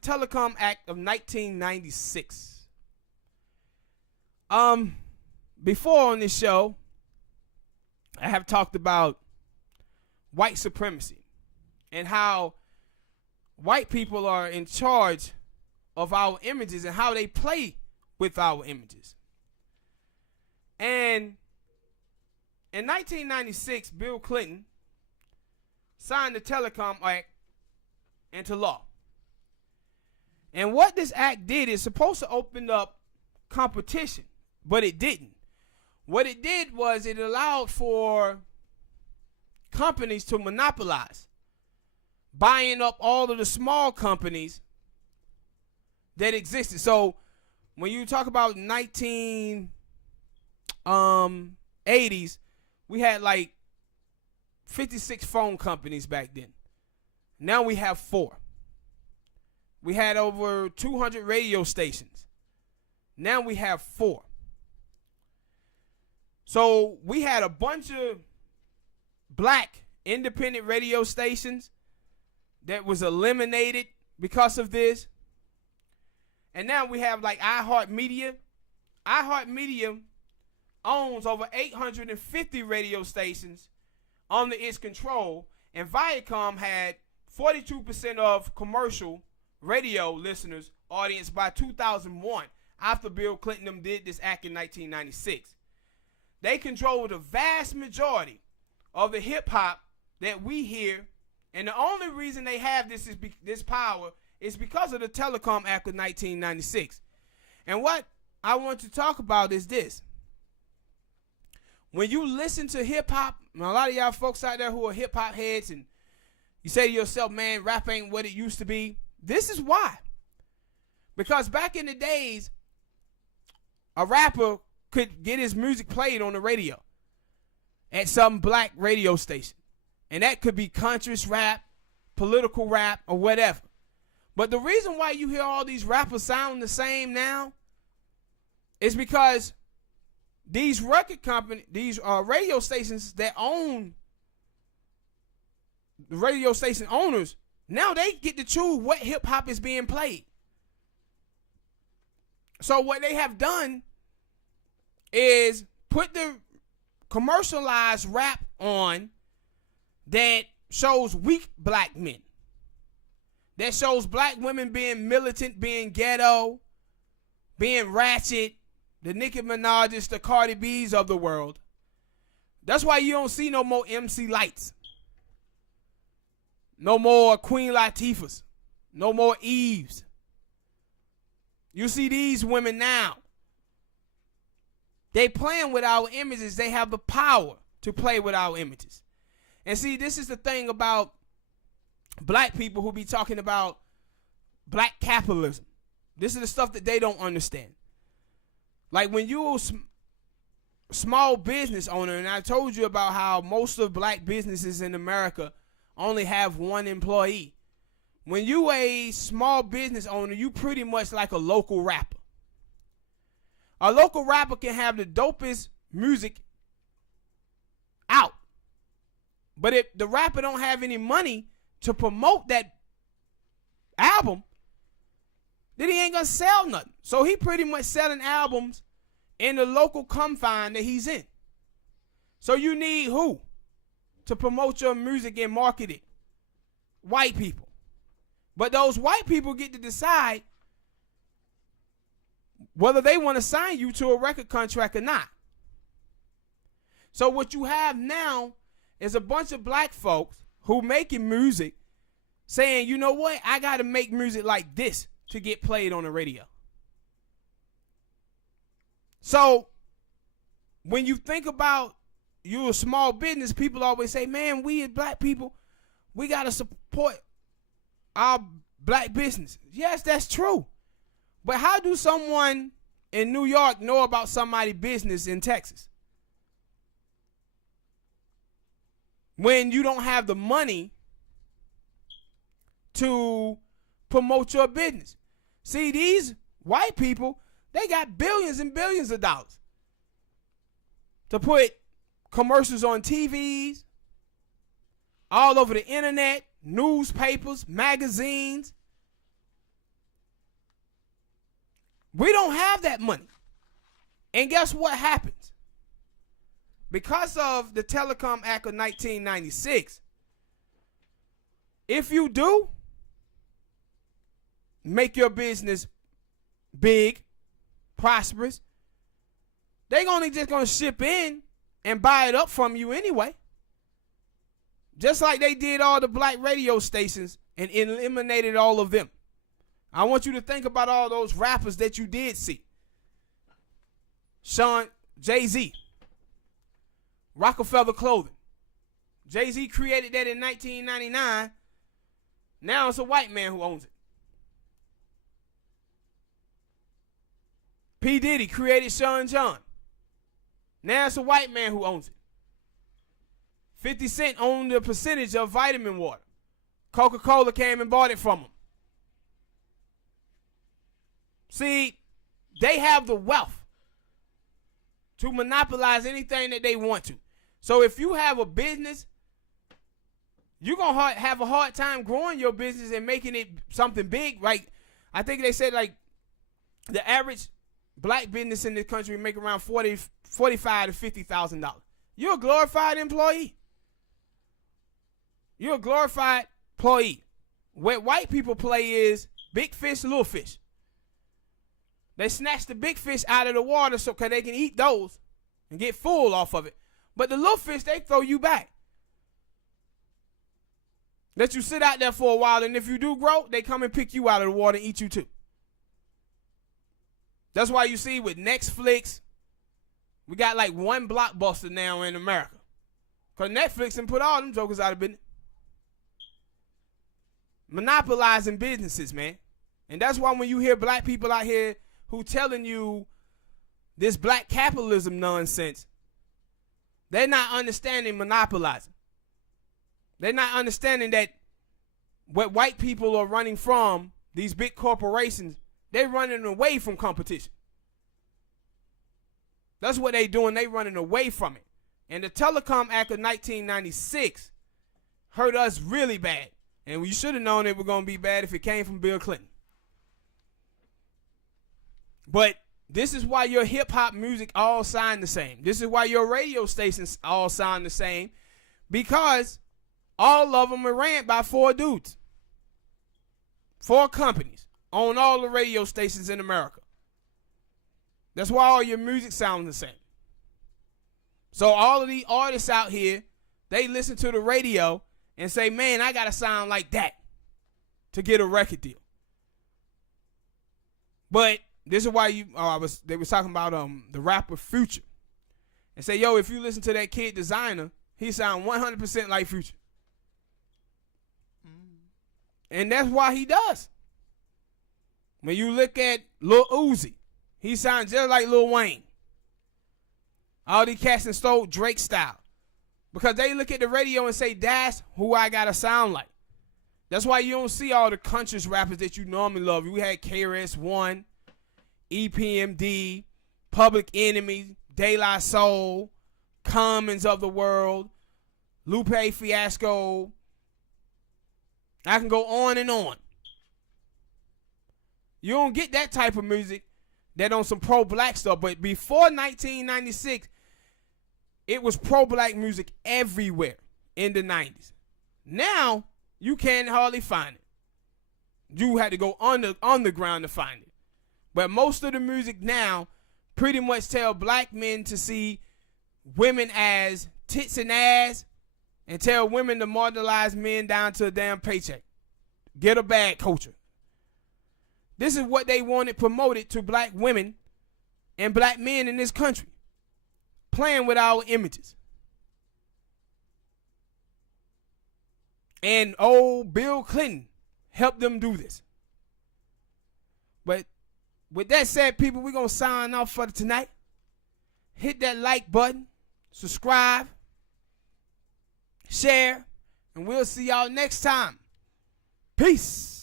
Telecom Act of 1996. Before on this show, I have talked about white supremacy and how white people are in charge of our images and how they play with our images. And in 1996, Bill Clinton signed the Telecom Act into law. And what this act did is supposed to open up competition, but it didn't. What it did was it allowed for companies to monopolize, buying up all of the small companies that existed. So when you talk about 1980s, we had like 56 phone companies back then. Now we have 4. We had over 200 radio stations. Now we have 4. So we had a bunch of black independent radio stations that was eliminated because of this. And now we have like iHeartMedia. iHeartMedia owns over 850 radio stations under its control, and Viacom had 42% of commercial radio listeners audience by 2001 after Bill Clinton did this act in 1996. They control the vast majority of the hip hop that we hear, and the only reason they have this power is because of the Telecom Act of 1996. And what I want to talk about is this. When you listen to hip hop, a lot of y'all folks out there who are hip hop heads, and you say to yourself, man, rap ain't what it used to be. This is why. Because back in the days, a rapper could get his music played on the radio at some black radio station. And that could be country rap, political rap, or whatever. But the reason why you hear all these rappers sound the same now is because these record companies, these radio stations that own the radio station owners, now they get to choose what hip hop is being played. So what they have done is put the commercialized rap on that shows weak black men, that shows black women being militant, being ghetto, being ratchet, the Nicki Minaj's, the Cardi B's of the world. That's why you don't see no more MC Lights, no more Queen Latifahs, no more Eves. You see these women now. They playing with our images. They have the power to play with our images. And see, this is the thing about black people who be talking about black capitalism. This is the stuff that they don't understand. Like when you're a small business owner, and I told you about how most of black businesses in America only have one employee. When you a small business owner, you pretty much like a local rapper. A local rapper can have the dopest music out. But if the rapper don't have any money to promote that album, then he ain't gonna sell nothing. So he pretty much selling albums in the local confine that he's in. So you need who to promote your music and market it? White people. But those white people get to decide whether they want to sign you to a record contract or not. So what you have now is a bunch of black folks who making music saying, you know what, I got to make music like this to get played on the radio. So when you think about you're a small business, people always say, man, we as black people, we got to support our black business. Yes, that's true. But how do someone in New York know about somebody's business in Texas when you don't have the money to promote your business? See, these white people, they got billions and billions of dollars to put commercials on TVs, all over the internet, newspapers, magazines. We don't have that money. And guess what happens? Because of the Telecom Act of 1996, if you do make your business big, prosperous, they're just going to ship in and buy it up from you anyway. Just like they did all the black radio stations and eliminated all of them. I want you to think about all those rappers that you did see. Jay-Z, Rockefeller Clothing. Jay-Z created that in 1999. Now it's a white man who owns it. P. Diddy created Sean John. Now it's a white man who owns it. 50 Cent owned a percentage of vitamin water. Coca-Cola came and bought it from him. See, they have the wealth to monopolize anything that they want to. So if you have a business, you're going to have a hard time growing your business and making it something big. Like, I think they said, like, the average black business in this country make around $45,000 to $50,000. You're a glorified employee. You're a glorified employee. What white people play is big fish, little fish. They snatch the big fish out of the water so because they can eat those and get full off of it. But the little fish, they throw you back. Let you sit out there for a while, and if you do grow, they come and pick you out of the water and eat you too. That's why you see with Netflix, we got like one blockbuster now in America. Because Netflix and put all them jokers out of business. Monopolizing businesses, man. And that's why when you hear black people out here who telling you this black capitalism nonsense, they're not understanding monopolizing. They're not understanding that what white people are running from, these big corporations, they're running away from competition. That's what they're doing. They're running away from it. And the Telecom Act of 1996 hurt us really bad. And we should have known it was going to be bad if it came from Bill Clinton. But this is why your hip-hop music all sound the same. This is why your radio stations all sound the same. Because all of them are ran by 4 dudes. 4 companies own all the radio stations in America. That's why all your music sounds the same. So all of these artists out here, they listen to the radio and say, man, I got to sound like that to get a record deal. But this is why they was talking about the rapper Future. And say, yo, if you listen to that Kid Designer, he sound 100% like Future. And that's why he does. When you look at Lil Uzi, he sounds just like Lil Wayne. All these cats and stole Drake style. Because they look at the radio and say, that's who I gotta sound like. That's why you don't see all the country rappers that you normally love. We had KRS-One, EPMD, Public Enemy, De La Soul, Commons of the world, Lupe Fiasco. I can go on and on. You don't get that type of music that on some pro-black stuff. But before 1996, it was pro-black music everywhere in the 90s. Now, you can't hardly find it. You had to go underground to find it. But most of the music now pretty much tell black men to see women as tits and ass and tell women to marginalize men down to a damn paycheck. Get a bag culture. This is what they wanted promoted to black women and black men in this country. Playing with our images. And old Bill Clinton helped them do this. But with that said, people, we're going to sign off for tonight. Hit that like button. Subscribe. Share. And we'll see y'all next time. Peace.